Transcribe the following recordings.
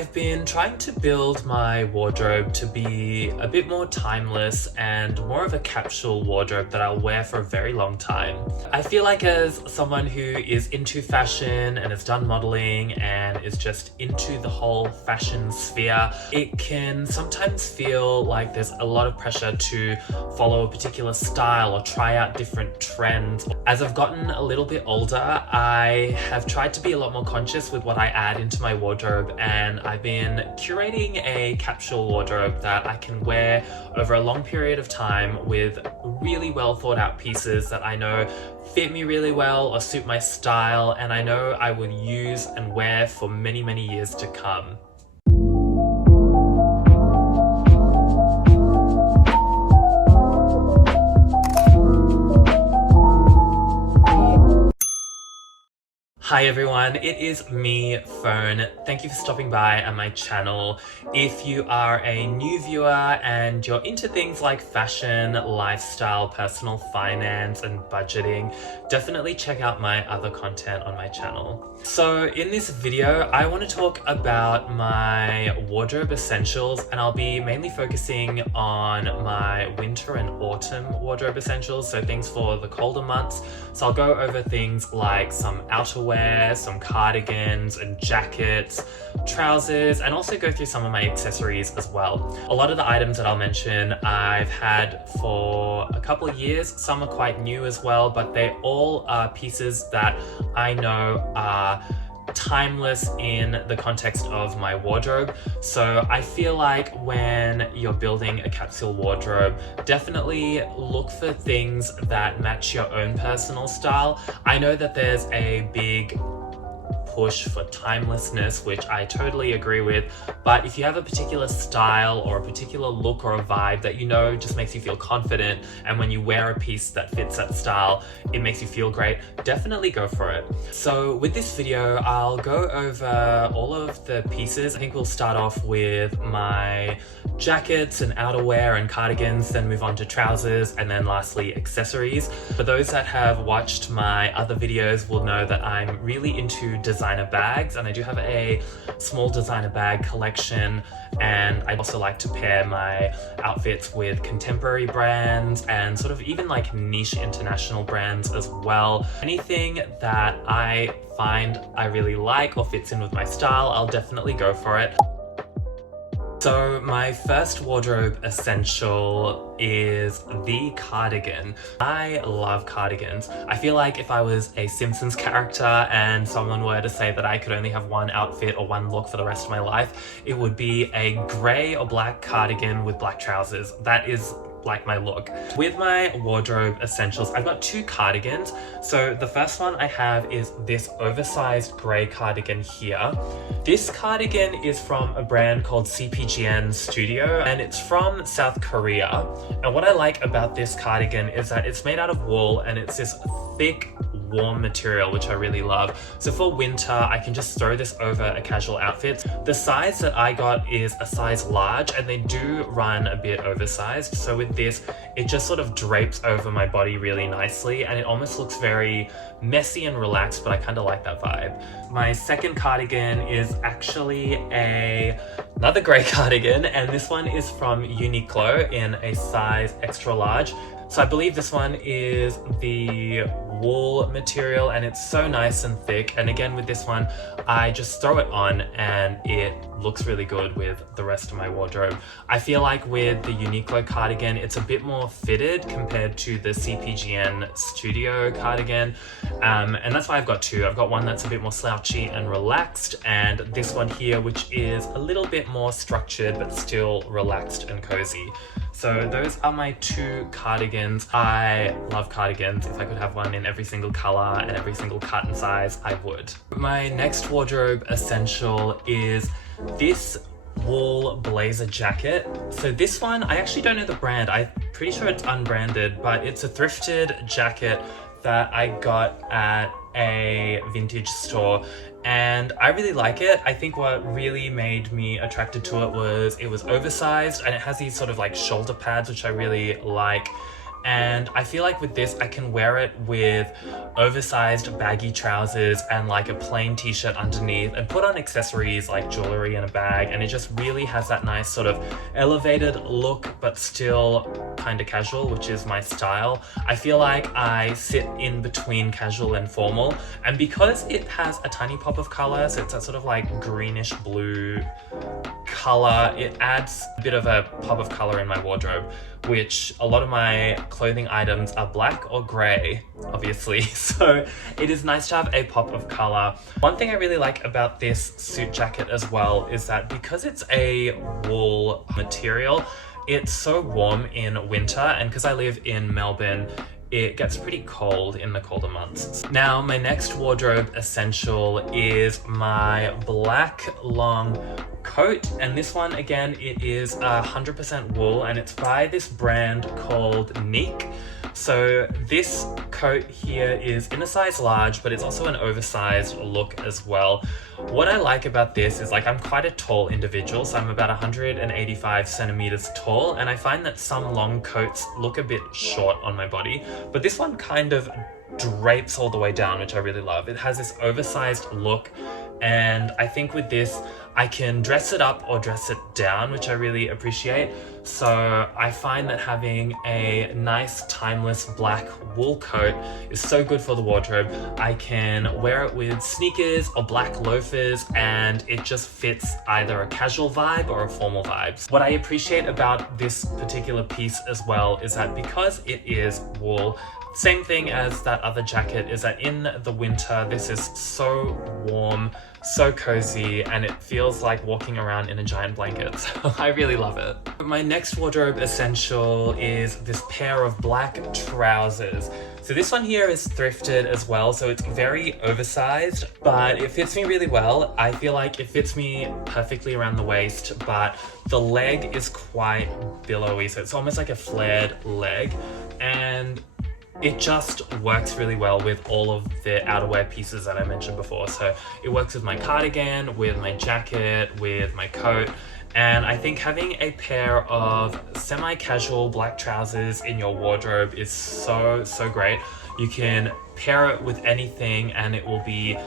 I've been trying to build my wardrobe to be a bit more timeless and more of a capsule wardrobe that I'll wear for a very long time. I feel like as someone who is into fashion and has done modeling and is just into the whole fashion sphere, it can sometimes feel like there's a lot of pressure to follow a particular style or try out different trends. As I've gotten a little bit older, I have tried to be a lot more conscious with what I add into my wardrobe, and I've been curating a capsule wardrobe that I can wear over a long period of time with really well thought out pieces that I know fit me really well or suit my style, and I know I will use and wear for many, many years to come. Hi everyone, it is me, Fern. Thank you for stopping by on my channel. If you are a new viewer and you're into things like fashion, lifestyle, personal finance, and budgeting, definitely check out my other content on my channel. So in this video, I want to talk about my wardrobe essentials, and I'll be mainly focusing on my winter and autumn wardrobe essentials, so things for the colder months. So I'll go over things like some outerwear, some cardigans and jackets, trousers, and also go through some of my accessories as well. A lot of the items that I'll mention I've had for a couple of years. Some are quite new as well, but they all are pieces that I know are timeless in the context of my wardrobe. So I feel like when you're building a capsule wardrobe, definitely look for things that match your own personal style. I know that there's a big push for timelessness, which I totally agree with, but if you have a particular style or a particular look or a vibe that you know just makes you feel confident, and when you wear a piece that fits that style, it makes you feel great, definitely go for it. So with this video, I'll go over all of the pieces. I think we'll start off with my jackets and outerwear and cardigans, then move on to trousers, and then lastly accessories. For those that have watched my other videos will know that I'm really into designer bags, and I do have a small designer bag collection, and I also like to pair my outfits with contemporary brands and sort of even like niche international brands as well. Anything that I find I really like or fits in with my style, I'll definitely go for it. So my first wardrobe essential is the cardigan. I love cardigans. I feel like if I was a Simpsons character and someone were to say that I could only have one outfit or one look for the rest of my life, it would be a grey or black cardigan with black trousers. That is like my look. With my wardrobe essentials, I've got two cardigans. So the first one I have is this oversized grey cardigan here. This cardigan is from a brand called CPGN Studio, and it's from South Korea. And what I like about this cardigan is that it's made out of wool, and it's this thick, warm material, which I really love. So for winter, I can just throw this over a casual outfit. The size that I got is a size large, and they do run a bit oversized. So with this, it just sort of drapes over my body really nicely, and it almost looks very messy and relaxed, but I kind of like that vibe. My second cardigan is actually another grey cardigan, and this one is from Uniqlo in a size extra large. So I believe this one is the wool material, and it's so nice and thick. And again, with this one, I just throw it on and it looks really good with the rest of my wardrobe. I feel like with the Uniqlo cardigan, it's a bit more fitted compared to the CPGN Studio cardigan. And that's why I've got two. I've got one that's a bit more slouchy and relaxed, and this one here, which is a little bit more structured, but still relaxed and cozy. So those are my two cardigans. I love cardigans. If I could have one in every single color and every single cut and size, I would. My next wardrobe essential is this wool blazer jacket. So this one, I actually don't know the brand. I'm pretty sure it's unbranded, but it's a thrifted jacket that I got at a vintage store, and I really like it. I think what really made me attracted to it was oversized, and it has these sort of like shoulder pads, which I really like. And I feel like with this, I can wear it with oversized baggy trousers and like a plain t-shirt underneath and put on accessories like jewelry and a bag, and it just really has that nice sort of elevated look but still kind of casual, which is my style. I feel like I sit in between casual and formal, and because it has a tiny pop of color, so it's a sort of like greenish blue color, it adds a bit of a pop of color in my wardrobe, which a lot of my clothing items are black or grey, obviously, so it is nice to have a pop of color. One thing I really like about this suit jacket as well is that because it's a wool material, it's so warm in winter, and because I live in Melbourne, it gets pretty cold in the colder months. Now, my next wardrobe essential is my black long coat, and this one, again, it is 100% wool, and it's by this brand called Neek. So this coat here is in a size large, but it's also an oversized look as well. What I like about this is, like, I'm quite a tall individual, so I'm about 185 centimeters tall, and I find that some long coats look a bit short on my body, but this one kind of drapes all the way down, which I really love. It has this oversized look, and I think with this, I can dress it up or dress it down, which I really appreciate. So I find that having a nice timeless black wool coat is so good for the wardrobe. I can wear it with sneakers or black loafers, and it just fits either a casual vibe or a formal vibe. What I appreciate about this particular piece as well is that because it is wool, same thing as that other jacket, is that in the winter, this is so warm, so cozy, and it feels like walking around in a giant blanket. So I really love it. My next wardrobe essential is this pair of black trousers. So this one here is thrifted as well, so it's very oversized, but it fits me really well. I feel like it fits me perfectly around the waist, but the leg is quite billowy, so it's almost like a flared leg, and it just works really well with all of the outerwear pieces that I mentioned before. So it works with my cardigan, with my jacket, with my coat. And I think having a pair of semi-casual black trousers in your wardrobe is so, so great. You can pair it with anything and it will be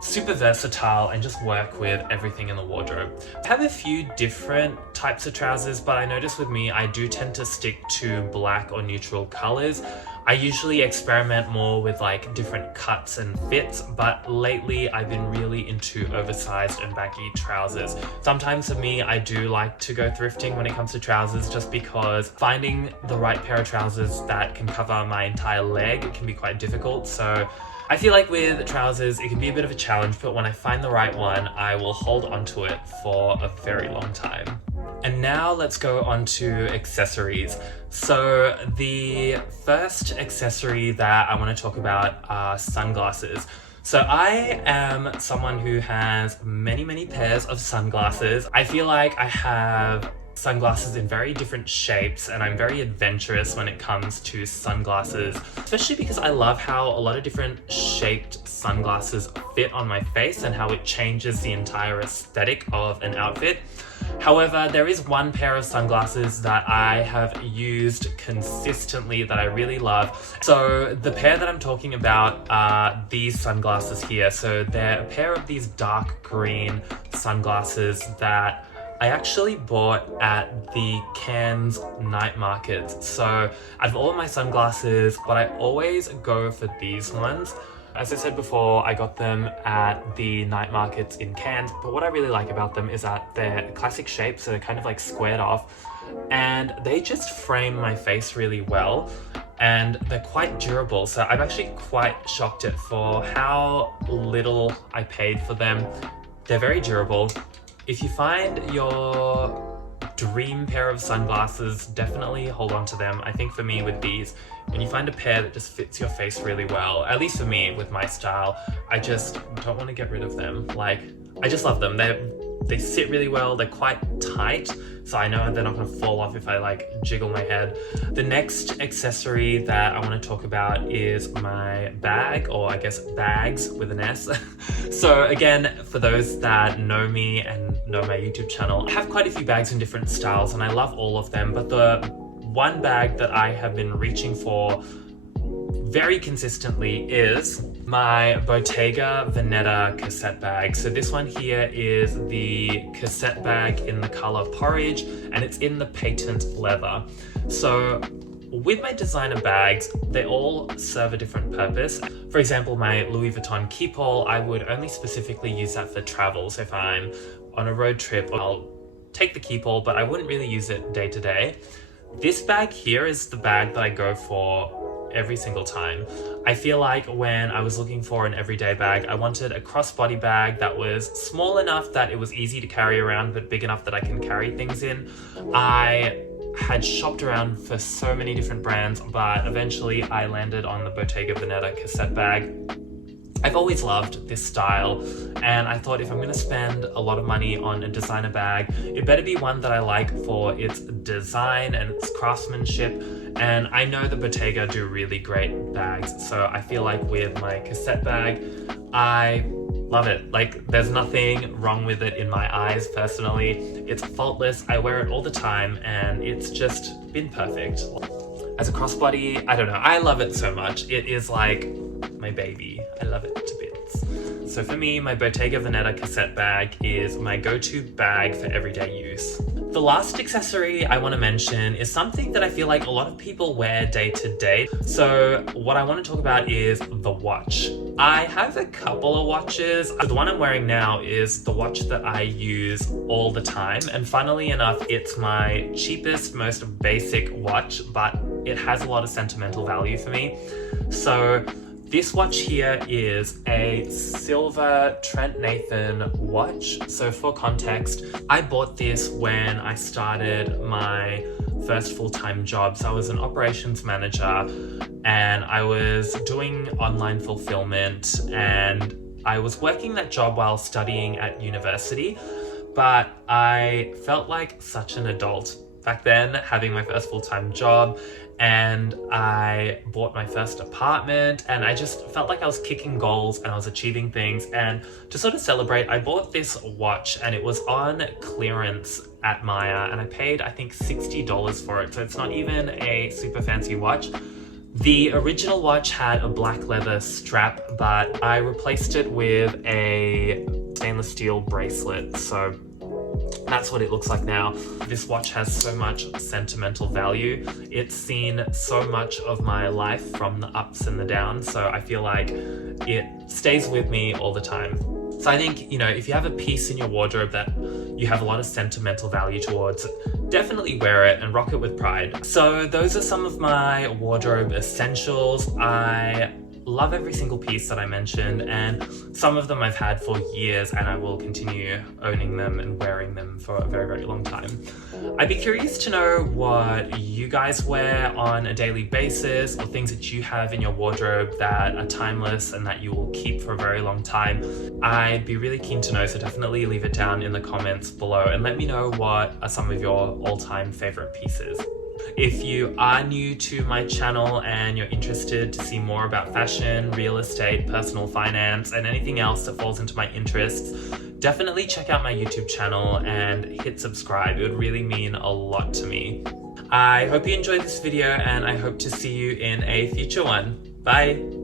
super versatile and just work with everything in the wardrobe. I have a few different types of trousers, but I notice with me, I do tend to stick to black or neutral colors. I usually experiment more with like different cuts and fits, but lately I've been really into oversized and baggy trousers. Sometimes for me, I do like to go thrifting when it comes to trousers, just because finding the right pair of trousers that can cover my entire leg can be quite difficult. So I feel like with trousers, it can be a bit of a challenge, but when I find the right one, I will hold onto it for a very long time. And now let's go on to accessories. So the first accessory that I want to talk about are sunglasses. So I am someone who has many, many pairs of sunglasses. I feel like I have sunglasses in very different shapes, and I'm very adventurous when it comes to sunglasses, especially because I love how a lot of different shaped sunglasses fit on my face and how it changes the entire aesthetic of an outfit. However, there is one pair of sunglasses that I have used consistently that I really love. So the pair that I'm talking about are these sunglasses here. So they're a pair of these dark green sunglasses that I actually bought at the Cairns night market. So out of all of my sunglasses, but I always go for these ones. As I said before, I got them at the night markets in Cairns, but what I really like about them is that they're classic shapes, so they're kind of like squared off, and they just frame my face really well, and they're quite durable. So I'm actually quite shocked at for how little I paid for them. They're very durable. If you find your dream pair of sunglasses, definitely hold on to them. I think for me with these, when you find a pair that just fits your face really well, at least for me with my style, I just don't want to get rid of them. Like, I just love them. They sit really well, they're quite tight, so I know they're not going to fall off if I like jiggle my head. The next accessory that I want to talk about is my bag, or I guess bags with an S. So again, for those that know me and know my YouTube channel, I have quite a few bags in different styles and I love all of them, but the one bag that I have been reaching for very consistently is my Bottega Veneta cassette bag. So this one here is the cassette bag in the color porridge, and it's in the patent leather. So with my designer bags, they all serve a different purpose. For example, my Louis Vuitton Keepall, I would only specifically use that for travel. So if I'm on a road trip, I'll take the Keepall, but I wouldn't really use it day to day. This bag here is the bag that I go for every single time. I feel like when I was looking for an everyday bag, I wanted a crossbody bag that was small enough that it was easy to carry around, but big enough that I can carry things in. I had shopped around for so many different brands, but eventually I landed on the Bottega Veneta cassette bag. I've always loved this style, and I thought if I'm gonna spend a lot of money on a designer bag, it better be one that I like for its design and its craftsmanship. And I know that Bottega do really great bags, so I feel like with my cassette bag, I love it. Like, there's nothing wrong with it in my eyes personally. It's faultless, I wear it all the time, and it's just been perfect. As a crossbody, I don't know, I love it so much. It is like my baby. I love it to bits. So for me, my Bottega Veneta cassette bag is my go-to bag for everyday use. The last accessory I want to mention is something that I feel like a lot of people wear day to day. So what I want to talk about is the watch. I have a couple of watches. The one I'm wearing now is the watch that I use all the time. And funnily enough, it's my cheapest, most basic watch, but it has a lot of sentimental value for me. So this watch here is a silver Trent Nathan watch. So for context, I bought this when I started my first full-time job. So I was an operations manager and I was doing online fulfillment, and I was working that job while studying at university, but I felt like such an adult back then, having my first full-time job, and I bought my first apartment, and I just felt like I was kicking goals and I was achieving things. And to sort of celebrate, I bought this watch, and it was on clearance at Maya, and I paid I think $60 for it, so it's not even a super fancy watch. The original watch had a black leather strap, but I replaced it with a stainless steel bracelet, so that's what it looks like now. This watch has so much sentimental value. It's seen so much of my life from the ups and the downs, so I feel like it stays with me all the time. So I think, you know, if you have a piece in your wardrobe that you have a lot of sentimental value towards, definitely wear it and rock it with pride. So those are some of my wardrobe essentials. I love every single piece that I mentioned, and some of them I've had for years, and I will continue owning them and wearing them for a very, very long time. I'd be curious to know what you guys wear on a daily basis, or things that you have in your wardrobe that are timeless and that you will keep for a very long time. I'd be really keen to know, so definitely leave it down in the comments below and let me know what are some of your all-time favorite pieces. If you are new to my channel and you're interested to see more about fashion, real estate, personal finance, and anything else that falls into my interests, definitely check out my YouTube channel and hit subscribe. It would really mean a lot to me. I hope you enjoyed this video, and I hope to see you in a future one. Bye!